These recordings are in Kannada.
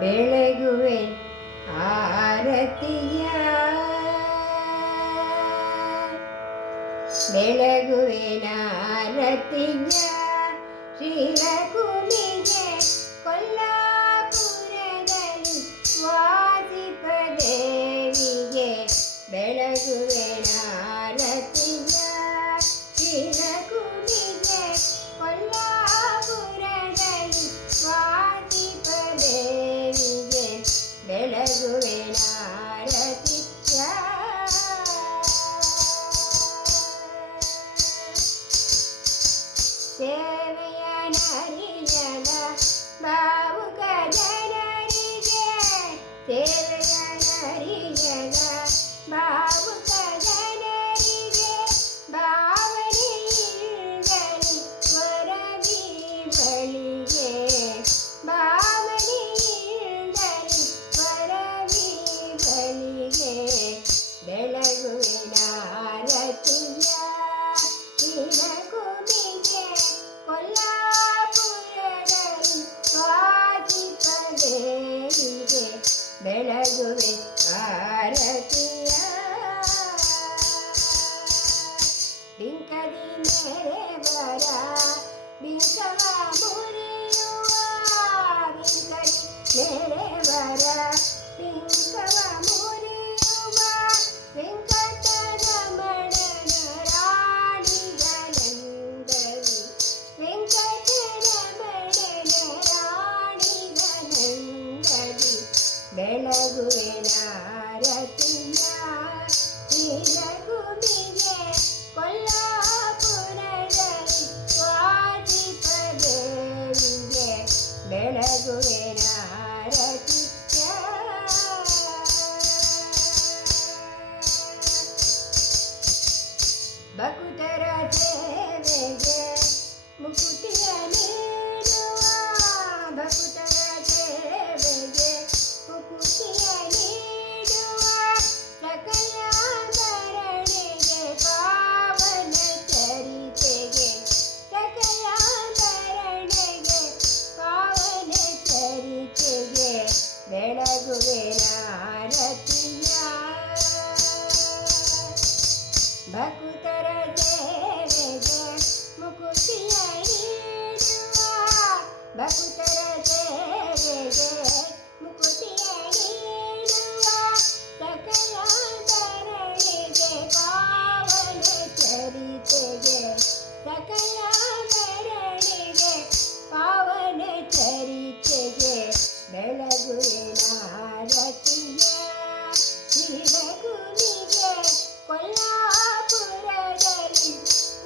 ಬೆಳಗುವೆ ಆರತಿಯ ಬೆಳಗುವೆ ಆರತಿಯ ಶ್ರೀರಘುವಿಗೆ ಕೊಲ್ಲಾಪುರದಲ್ಲಿ ವಾಸಿಪ ದೇವಿಗೆ ಬೆಳಗುವೆ ಆರತಿಯ ಶ್ರೀರಘುವಿಗೆ ಕೊಲ್ಲಾಪುರದಲ್ಲಿ ವಾಸಿಪ ದೇವಿಗೆ ಬೆಳಗುವೆ ಆರತಿಯ ಸೇವೆಯ ನರಿಯದ ಭಾವುಕ ಜನರಿಗೆ ಸೇವೆಯ ನರಿಯದ ಭಾವುಕ ಜನರಿಗೆ ಭಾವನೆಯಿಂದಲೇ ವರದಿ ಬಳಿಗೆ ಭಾವನೆಯಿಂದಲೇ ವರದಿ ಬಳಿಗೆ ಬೆಳಗುವಿನ ಆರತಿಯ ಶ್ರೀರಘುವಿಗೆ ಕೊಲ್ಲಾಪುರದಲ್ಲಿ ವಾಸಿಪ ದೇವಿಗೆ ಬೆಳಗುವೆ ಆರತಿಯ ಬಿಂಕದಿ ಮೇರೆ ಬರ ಬಿಂಕವ ಮುರಿಯುವ ಬಿಂಕದಿ ಮೇರೆ ಬರ ಬಿಂಕವ ಮುರಿಯುವ ವೆಂಕಟರಮಣನ ರಾಣಿಗನಂದವಿ ವೆಂಕಟರಮಣನ ರಾಣಿಗನಂದವಿ ಬೆಳಗುವೆ ಆರತಿಯ ಶ್ರೀರಘುವಿಗೆ ಕೊಲ್ಲಾಪುರದಲ್ಲಿ ವಾಸಿಪ ದೇವಿಗೆ ಬೆಳಗುವೆ ಆರತಿಯ ಭಕ್ತರ ಸೇವೆಗೆ ಮುಕುತಿಯ ನೀಡುವ ಭಕ್ತರ ಸೇವೆಗೆ ಮುಕುತಿಯ ನೀಡುವ ಸಕಲಾಭರಣೆಗೆ ಪಾವನ ಚರಿತೆಗೆ ಸಕಲಾಭರಣೆಗೆ ಪಾವನ ಚರಿತೆಗೆ ಬೆಳಗುವೆ ಆರತಿಯ ಭಕ್ತರ ಸೇವೆಗೆ ಮುಕುತಿಯ ನೀಡುವ ಭಕ್ತರ ಸೇವೆಗೆ ಮುಕುತಿಯ ನೀಡುವ ಸಕಲಾಭರಣೆಗೆ ಪಾವನ ಚರಿತೆಗೆ ಸಕಲಾಭರಣೆಗೆ ಪಾವನ ಚರಿತೆಗೆ ಬೆಳಗುವೆ ಆರತಿಯ ಶ್ರೀರಘುವಿಗೆ ಕೊಲ್ಲಾಪುರದಲ್ಲಿ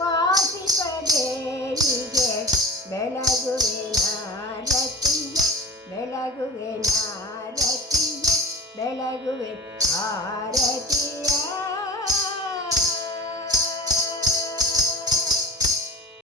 ವಾಸಿಪ ದೇವಿಗೆ ಬೆಳಗುವೆ ಆರತಿಯ ಬೆಳಗುವೆ ಆರತಿಯ ಬೆಳಗುವೆ ಆರತಿಯ